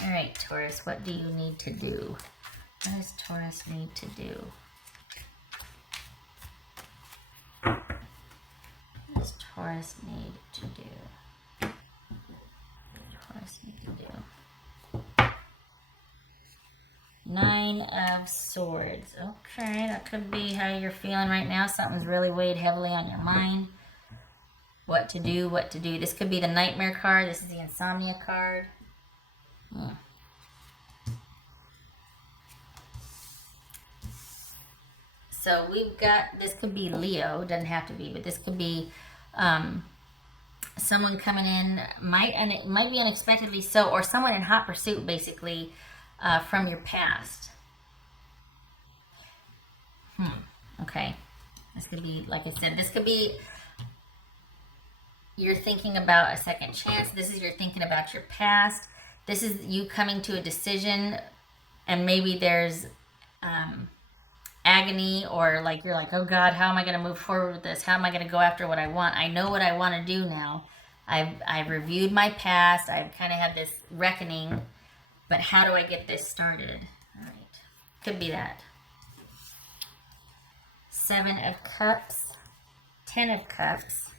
All right, Taurus, what do you need to do? What does Taurus need to do? What does Taurus need to do? Taurus need to do. 9 of Swords. Okay, that could be how you're feeling right now. Something's really weighed heavily on your mind. What to do, what to do. This could be the Nightmare card. This is the Insomnia card. So we've got, this could be Leo, doesn't have to be, but this could be someone coming in, might be unexpectedly so, or someone in hot pursuit, basically, from your past. Okay. This could be, like I said, this could be you're thinking about a second chance. This is you're thinking about your past. This is you coming to a decision, and maybe there's agony, or like you're like, oh God, how am I going to move forward with this? How am I going to go after what I want? I know what I want to do now. I've reviewed my past. I've kind of had this reckoning, but how do I get this started? All right, could be that. 7 of Cups, 10 of Cups,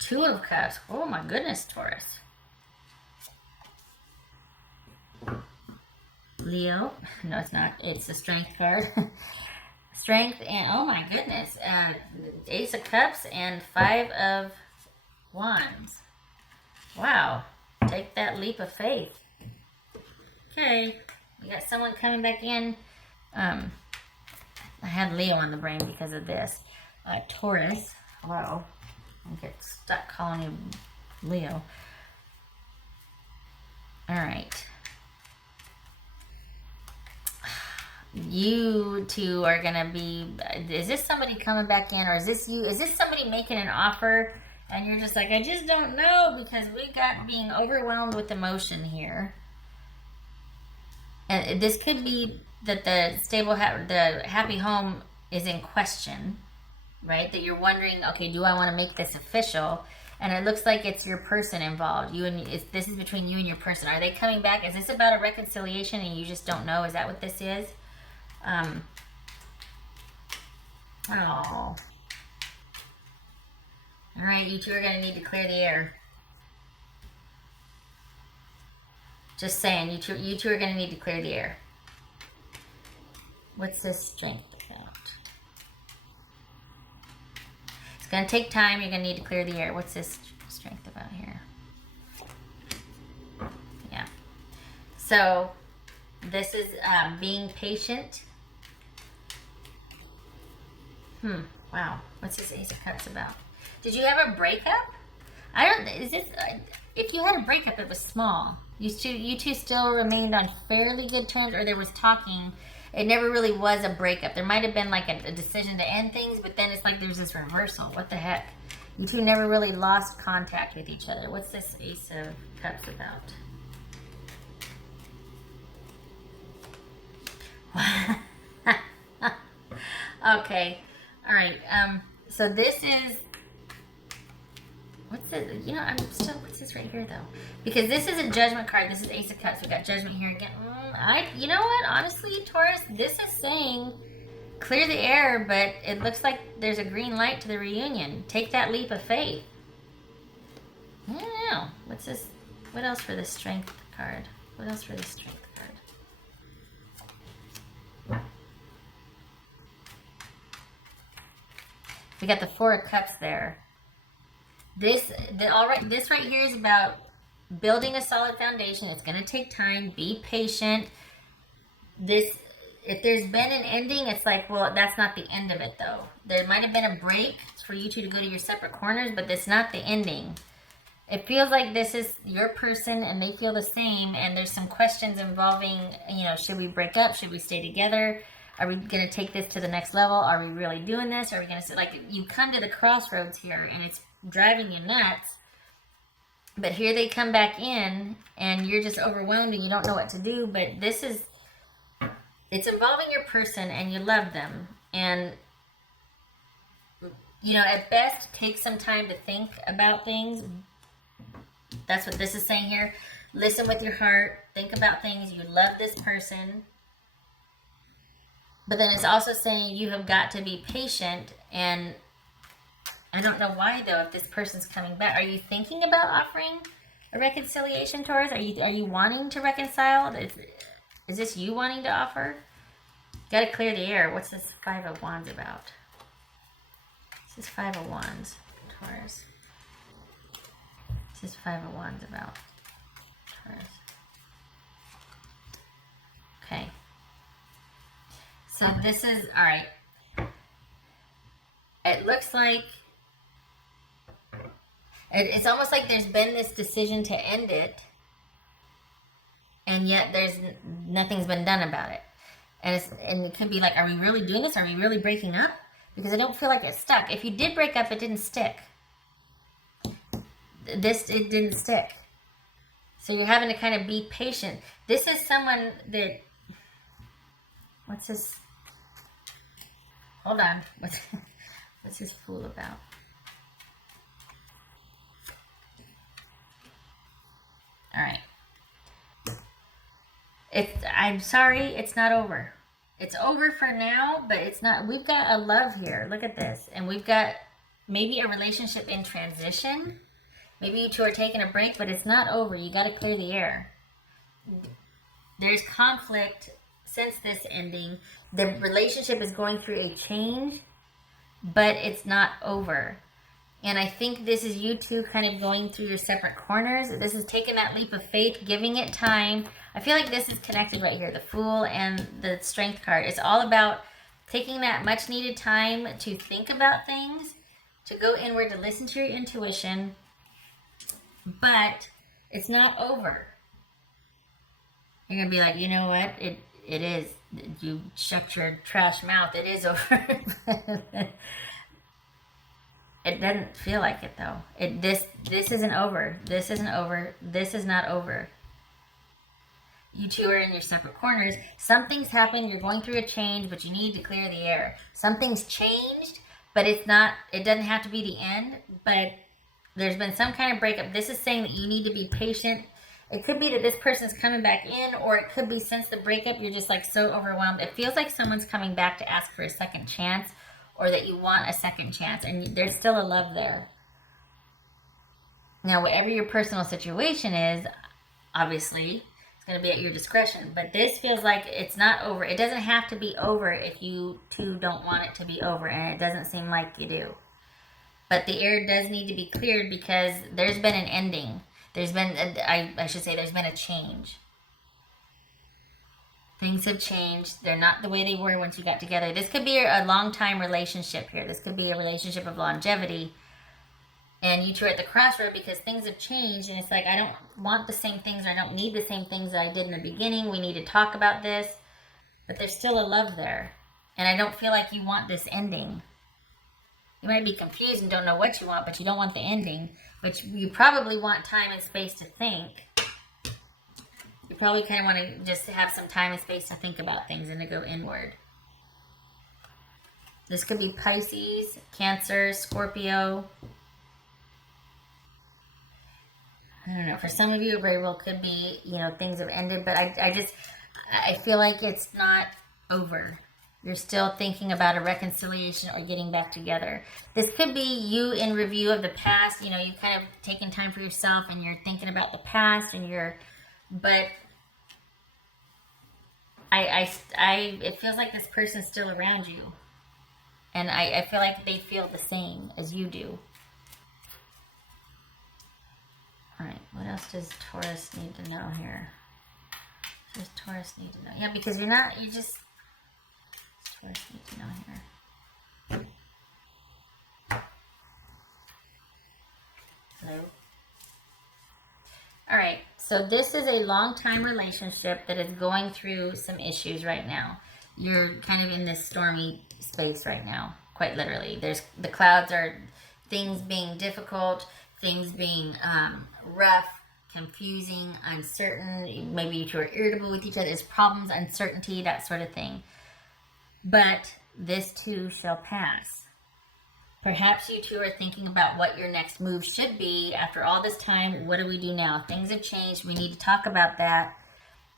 2 of Cups. Oh my goodness, Taurus. Leo. No, it's not. It's the Strength card. Strength and, oh my goodness, Ace of Cups and 5 of Wands. Wow. Take that leap of faith. Okay. We got someone coming back in. I had Leo on the brain because of this. Taurus. Wow. I get stuck calling you Leo. All right. You two are going to be, is this somebody coming back in, or is this you? Is this somebody making an offer and you're just like, I just don't know, because we got being overwhelmed with emotion here. And this could be that the the happy home is in question, right? That you're wondering, okay, do I want to make this official? And it looks like it's your person involved. This is between you and your person. Are they coming back? Is this about a reconciliation and you just don't know? Is that what this is? Oh. All right, you two are going to need to clear the air. Just saying, you two are going to need to clear the air. What's this Strength about? It's going to take time. You're going to need to clear the air. What's this Strength about here? Yeah. So, this is being patient. Wow. What's this Ace of Cups about? Did you have a breakup? If you had a breakup, it was small. You two still remained on fairly good terms, or there was talking. It never really was a breakup. There might have been like a decision to end things, but then it's like there's this reversal. What the heck? You two never really lost contact with each other. What's this Ace of Cups about? Okay. All right. So this is, what's this? What's this right here though? Because this is a Judgment card. This is Ace of Cups. We got Judgment here again. You know what? Honestly, Taurus, this is saying clear the air, but it looks like there's a green light to the reunion. Take that leap of faith. I don't know. What's this? What else for the Strength card? What else for the Strength card? We got the 4 of Cups there. This right here is about building a solid foundation. It's going to take time. Be patient. If there's been an ending, it's like, well, that's not the end of it, though. There might have been a break for you two to go to your separate corners, but that's not the ending. It feels like this is your person, and they feel the same, and there's some questions involving, should we break up? Should we stay together? Are we going to take this to the next level? Are we really doing this? Are we going to, like, you come to the crossroads here, and it's driving you nuts. But here they come back in, and you're just overwhelmed, and you don't know what to do. But it's involving your person, and you love them. And, at best, take some time to think about things. That's what this is saying here. Listen with your heart. Think about things. You love this person. But then it's also saying you have got to be patient. And I don't know why, though, if this person's coming back. Are you thinking about offering a reconciliation, Taurus? Are you wanting to reconcile? Is this you wanting to offer? Got to clear the air. What's this Five of Wands about? This is Five of Wands, Taurus. This is Five of Wands about, Taurus. Okay. So this is, all right. It looks like, it's almost like there's been this decision to end it, and yet nothing's been done about it. And it can be like, are we really doing this? Are we really breaking up? Because I don't feel like it's stuck. If you did break up, it didn't stick. It didn't stick. So you're having to kind of be patient. This is someone that, what's this? Hold on. What's this Fool about? All right. I'm sorry, it's not over. It's over for now, but it's not. We've got a love here. Look at this. And we've got maybe a relationship in transition. Maybe you two are taking a break, but it's not over. You got to clear the air. There's conflict since this ending. The relationship is going through a change, but it's not over. And I think this is you two kind of going through your separate corners. This is taking that leap of faith, giving it time. I feel like this is connected right here, the Fool and the Strength card. It's all about taking that much needed time to think about things, to go inward, to listen to your intuition. But it's not over. You're going to be like, you know what? It is. You shut your trash mouth. It is over. It doesn't feel like it, though. This isn't over. This isn't over. This is not over. You two are in your separate corners. Something's happened. You're going through a change, but you need to clear the air. Something's changed, but it's not. It doesn't have to be the end, but there's been some kind of breakup. This is saying that you need to be patient. It could be that this person's coming back in, or it could be since the breakup, you're just like so overwhelmed. It feels like someone's coming back to ask for a second chance, or that you want a second chance, and there's still a love there. Now, whatever your personal situation is, obviously, it's going to be at your discretion. But this feels like it's not over. It doesn't have to be over if you two don't want it to be over, and it doesn't seem like you do. But the air does need to be cleared because there's been an ending. There's been, I should say, there's been a change. Things have changed. They're not the way they were once you got together. This could be a long-time relationship here. This could be a relationship of longevity. And you two are at the crossroad because things have changed. And it's like, I don't want the same things, or I don't need the same things that I did in the beginning. We need to talk about this. But there's still a love there. And I don't feel like you want this ending. You might be confused and don't know what you want, but you don't want the ending. But you probably want time and space to think. You probably kind of want to just have some time and space to think about things and to go inward. This could be Pisces, Cancer, Scorpio. I don't know. For some of you, it very well could be, things have ended. But I feel like it's not over. You're still thinking about a reconciliation or getting back together. This could be you in review of the past. You kind of taking time for yourself and you're thinking about the past but it feels like this person's still around you. And I feel like they feel the same as you do. All right, what else does Taurus need to know here? What does Taurus need to know? Yeah, because Taurus need to know here. Hello? All right, so this is a long-time relationship that is going through some issues right now. You're kind of in this stormy space right now, quite literally. The clouds are things being difficult, things being rough, confusing, uncertain. Maybe you two are irritable with each other. There's problems, uncertainty, that sort of thing. But this too shall pass. Perhaps you two are thinking about what your next move should be. After all this time, what do we do now? Things have changed. We need to talk about that.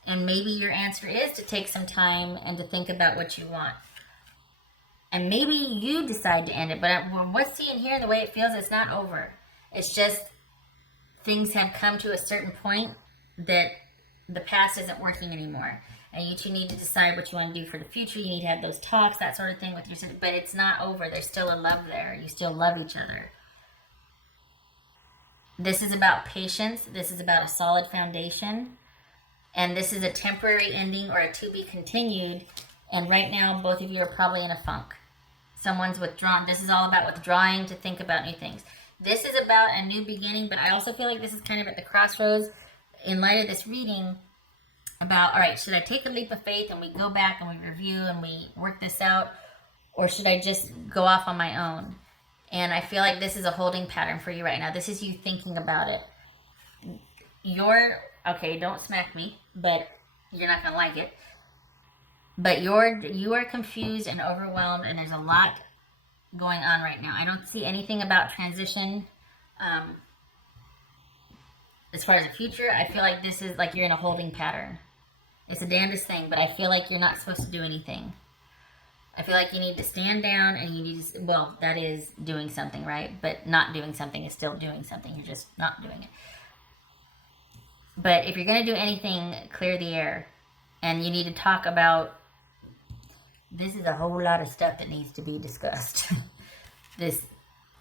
And maybe your answer is to take some time and to think about what you want. And maybe you decide to end it. But what's seeing here, the way it feels, it's not over. It's just things have come to a certain point that the past isn't working anymore. And you two need to decide what you want to do for the future. You need to have those talks, that sort of thing with your, but it's not over. There's still a love there. You still love each other. This is about patience. This is about a solid foundation. And this is a temporary ending or a to be continued. And right now, both of you are probably in a funk. Someone's withdrawn. This is all about withdrawing to think about new things. This is about a new beginning, but I also feel like this is kind of at the crossroads in light of this reading about, all right, should I take a leap of faith and we go back and we review and we work this out, or should I just go off on my own? And I feel like this is a holding pattern for you right now. This is you thinking about it. Okay, don't smack me, but you're not going to like it. But you are confused and overwhelmed, and there's a lot going on right now. I don't see anything about transition. As far as the future, I feel like this is like you're in a holding pattern. It's the damnedest thing, but I feel like you're not supposed to do anything. I feel like you need to stand down and you need to, well, that is doing something, right? But not doing something is still doing something. You're just not doing it. But if you're going to do anything, clear the air. And you need to talk about, this is a whole lot of stuff that needs to be discussed. This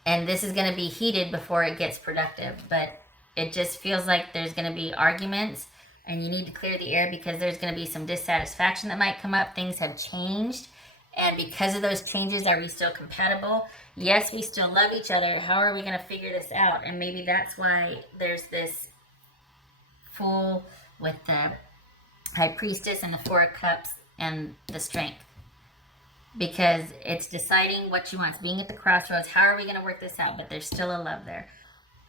is going to be heated before it gets productive. But it just feels like there's going to be arguments. And you need to clear the air because there's going to be some dissatisfaction that might come up. Things have changed. And because of those changes, are we still compatible? Yes, we still love each other. How are we going to figure this out? And maybe that's why there's this Fool with the High Priestess and the Four of Cups and the Strength. Because it's deciding what you want. It's being at the crossroads. How are we going to work this out? But there's still a love there.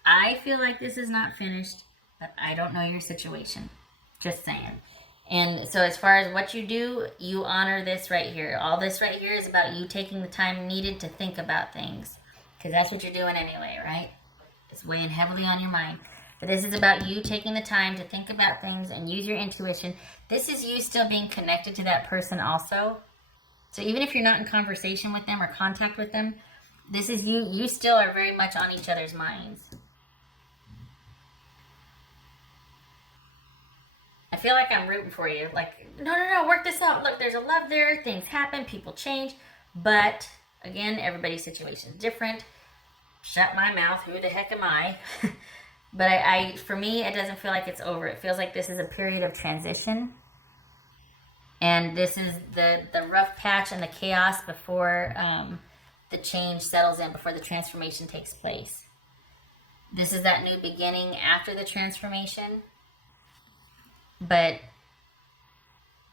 I feel like this is not finished, but I don't know your situation. Just saying. And so as far as what you do, you honor this right here. All this right here is about you taking the time needed to think about things. Because that's what you're doing anyway, right? It's weighing heavily on your mind. But this is about you taking the time to think about things and use your intuition. This is you still being connected to that person also. So even if you're not in conversation with them or contact with them, this is you. You still are very much on each other's minds. I feel like I'm rooting for you. Like, no, work this out. Look, there's a love there. Things happen. People change. But, again, everybody's situation is different. Shut my mouth. Who the heck am I? But for me, it doesn't feel like it's over. It feels like this is a period of transition. And this is the rough patch and the chaos before the change settles in, before the transformation takes place. This is that new beginning after the transformation. But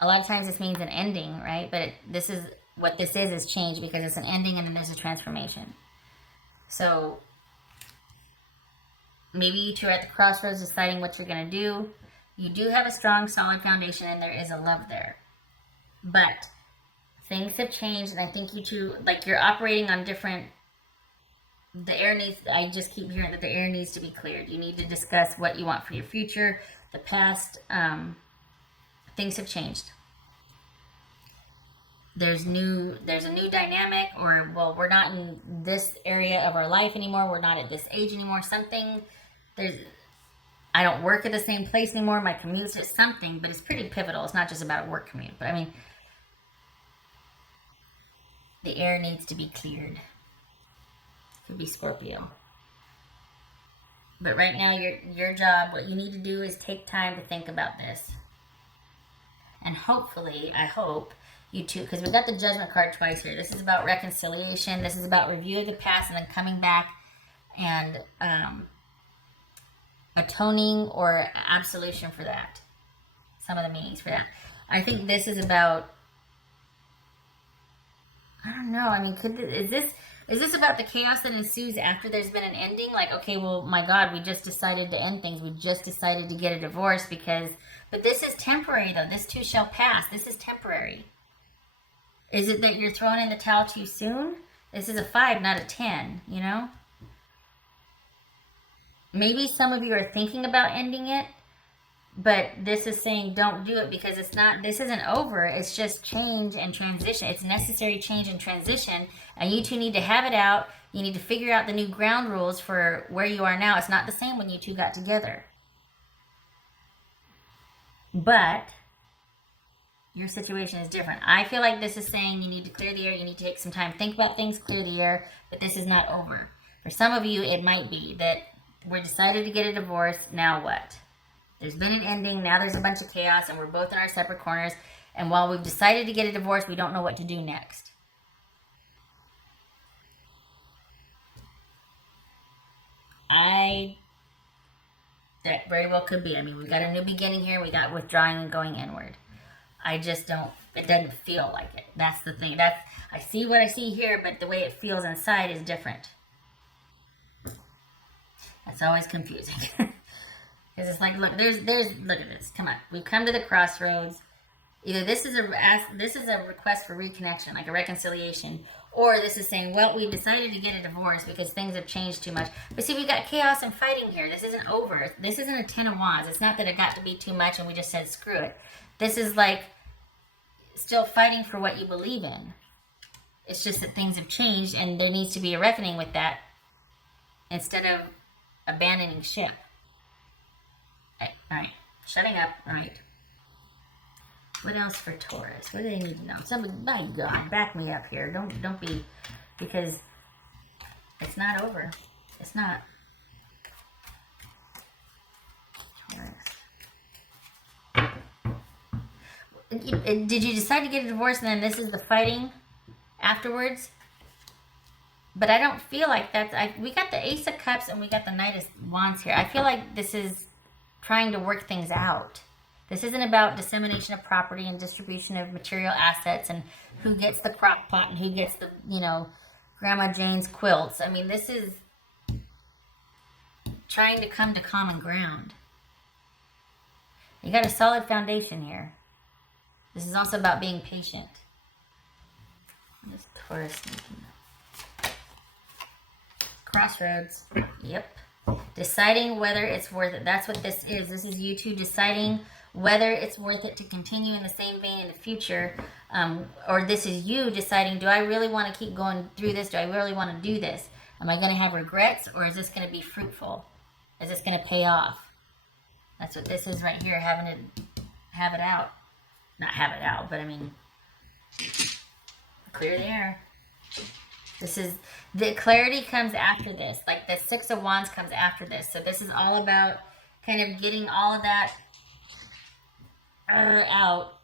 a lot of times this means an ending, right? But this is what this is change, because it's an ending and then there's a transformation. So maybe you two are at the crossroads deciding what you're going to do. You do have a strong, solid foundation and there is a love there. But things have changed, and I think you two, like, you're operating on different, I just keep hearing that the air needs to be cleared. You need to discuss what you want for your future. The past, things have changed. There's a new dynamic, or, well, we're not in this area of our life anymore. We're not at this age anymore. I don't work at the same place anymore. My commute's at something, but it's pretty pivotal. It's not just about a work commute. But I mean, the air needs to be cleared. Could be Scorpio. But right now, your job, what you need to do is take time to think about this. And hopefully, I hope, you two, because we've got the Judgment card twice here. This is about reconciliation. This is about review of the past and then coming back and atoning or absolution for that. Some of the meanings for that. I think this is about, I don't know. I mean, is this about the chaos that ensues after there's been an ending? Like, okay, well, my God, we just decided to end things. We just decided to get a divorce but this is temporary, though. This too shall pass. This is temporary. Is it that you're throwing in the towel too soon? This is a 5, not a 10, you know? Maybe some of you are thinking about ending it, but this is saying don't do it because it's not, this isn't over. It's just change and transition. It's necessary change and transition. And you two need to have it out. You need to figure out the new ground rules for where you are now. It's not the same when you two got together. But your situation is different. I feel like this is saying you need to clear the air. You need to take some time, think about things, clear the air. But this is not over. For some of you, it might be that we're decided to get a divorce. Now what? There's been an ending. Now there's a bunch of chaos, and we're both in our separate corners. And while we've decided to get a divorce, we don't know what to do next. That very well could be. I mean, we've got a new beginning here. We got withdrawing and going inward. I just don't, it doesn't feel like it. That's the thing. I see what I see here, but the way it feels inside is different. That's always confusing. Because it's like, look, look at this. Come on. We've come to the crossroads. Either this is a request for reconnection, like a reconciliation, or this is saying, well, we've decided to get a divorce because things have changed too much. But see, we've got chaos and fighting here. This isn't over. This isn't a 10 of Wands. It's not that it got to be too much and we just said, screw it. This is like still fighting for what you believe in. It's just that things have changed and there needs to be a reckoning with that instead of abandoning ship. All right. Shutting up. All right. What else for Taurus? What do they need to know? Somebody, my God, back me up here. Don't be, because it's not over. It's not. Taurus. Did you decide to get a divorce and then this is the fighting afterwards? But I don't feel like that's, we got the Ace of Cups and we got the Knight of Wands here. I feel like this is trying to work things out. This isn't about dissemination of property and distribution of material assets and who gets the crock pot and who gets the, Grandma Jane's quilts. I mean, this is trying to come to common ground. You got a solid foundation here. This is also about being patient. What is Taurus thinking? Crossroads. Yep. Deciding whether it's worth it. That's what this is. This is you two deciding whether it's worth it to continue in the same vein in the future, or this is you deciding, do I really want to keep going through this? Do I really want to do this? Am I going to have regrets, or is this going to be fruitful? Is this going to pay off? That's what this is right here, having to have it out. Not have it out, but I mean, clear the air. This is, the clarity comes after this. Like the Six of Wands comes after this. So this is all about kind of getting all of that out,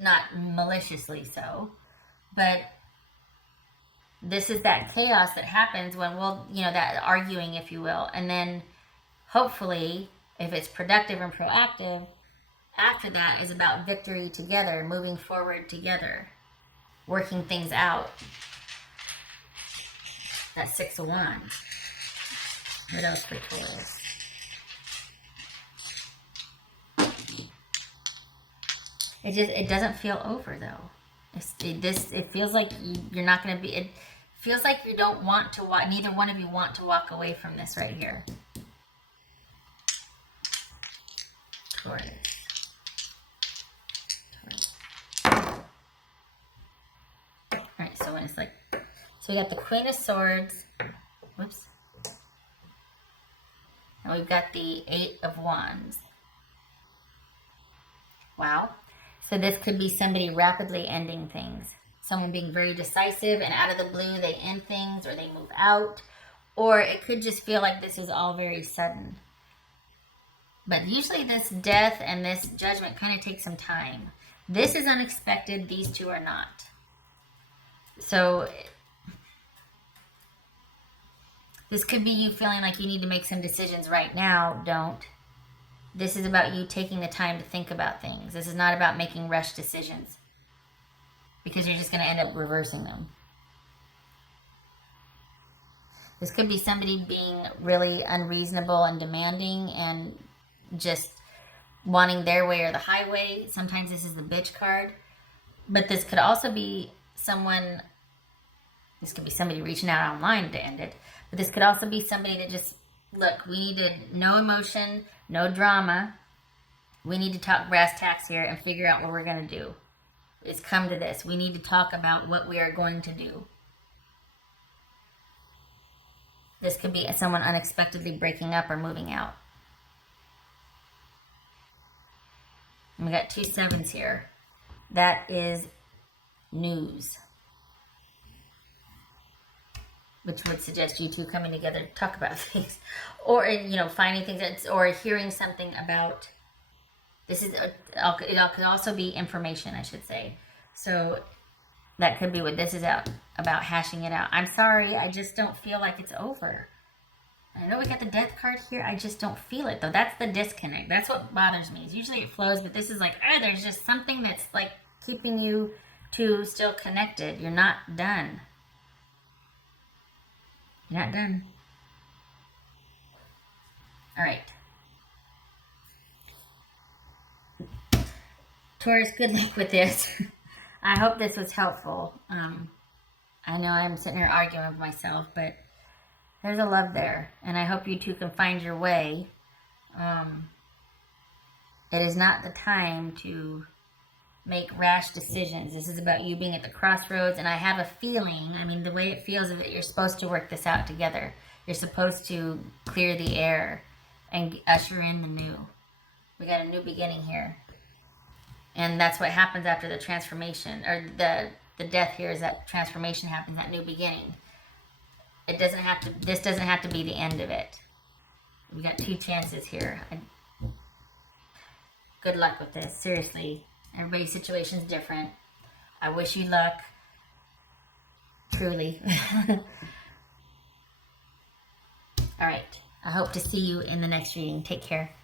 not maliciously so, but this is that chaos that happens when that arguing, if you will, and then hopefully, if it's productive and proactive, after that is about victory together, moving forward together, working things out. That Six of Wands. What else for Taurus? It doesn't feel over though. It feels like you're not going to be. It feels like you don't want to walk. Neither one of you want to walk away from this right here. Taurus. All right. So when it's like, so we got the Queen of Swords. Whoops. And we've got the Eight of Wands. Wow. So this could be somebody rapidly ending things. Someone being very decisive and out of the blue they end things or they move out. Or it could just feel like this is all very sudden. But usually this death and this judgment kind of takes some time. This is unexpected. These two are not. So this could be you feeling like you need to make some decisions right now. Don't. This is about you taking the time to think about things. This is not about making rush decisions, because you're just going to end up reversing them. This could be somebody being really unreasonable and demanding and just wanting their way or the highway. Sometimes this is the bitch card. But this could also be someone This could be somebody reaching out online to end it. But this could also be somebody that just, look, we needed no emotion, no drama. We need to talk brass tacks here and figure out what we're going to do. It's come to this. We need to talk about what we are going to do. This could be someone unexpectedly breaking up or moving out. And we got 2 sevens here. That is news. Which would suggest you two coming together to talk about things. Or, you know, finding things that's, or hearing something about, this is, it could also be information, I should say. So that could be what this is about, hashing it out. I'm sorry, I just don't feel like it's over. I know we got the death card here. I just don't feel it, though. That's the disconnect. That's what bothers me. Usually it flows, but this is like, there's just something that's like keeping you two still connected. You're not done. You're not done. All right. Taurus, good luck with this. I hope this was helpful. I know I'm sitting here arguing with myself, but there's a love there, and I hope you two can find your way. It is not the time to make rash decisions. This is about you being at the crossroads, and I have a feeling, I mean, the way it feels of it, you're supposed to work this out together. You're supposed to clear the air and usher in the new. We got a new beginning here. And that's what happens after the transformation, or the death here is that transformation happens, that new beginning. It doesn't have to, this doesn't have to be the end of it. We got 2 chances here. Good luck with this, seriously. Everybody's situation's different. I wish you luck. Truly. All right. I hope to see you in the next reading. Take care.